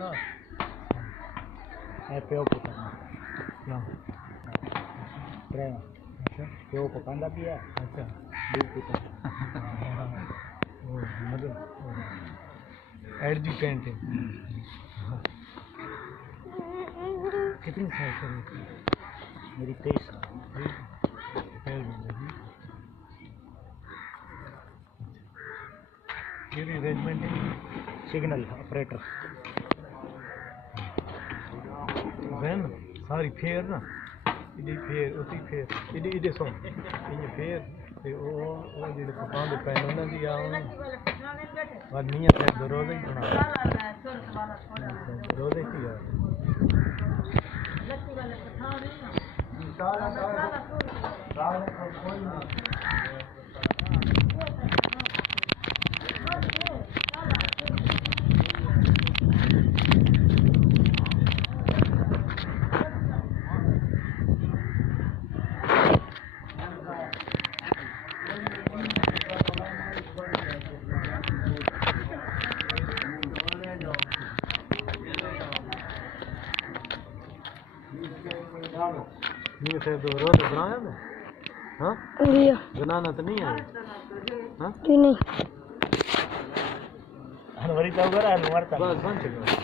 ना है प्यो पकाना क्या प्रेम अच्छा प्यो पकाना भी है अच्छा दूध पीता वो मतलब एड दी पेंट है कितनी साल से मेरी 23 साल ये अरेंजमेंट है सिग्नल ऑपरेटर वैन सारी फेयर ना इधर फेयर उसी फेयर इधर इधर सो ये फेयर ते ओ जेडे दुकान दे पैन उन्हां दी आ बाद मियां ते रोज़ ही बना रोज़ ही आ नहीं फिर दो रोज बनाया मैं हाँ लिया बनाना तो नहीं है हाँ नहीं हनवरी तो अगर हनवर बस बन चुका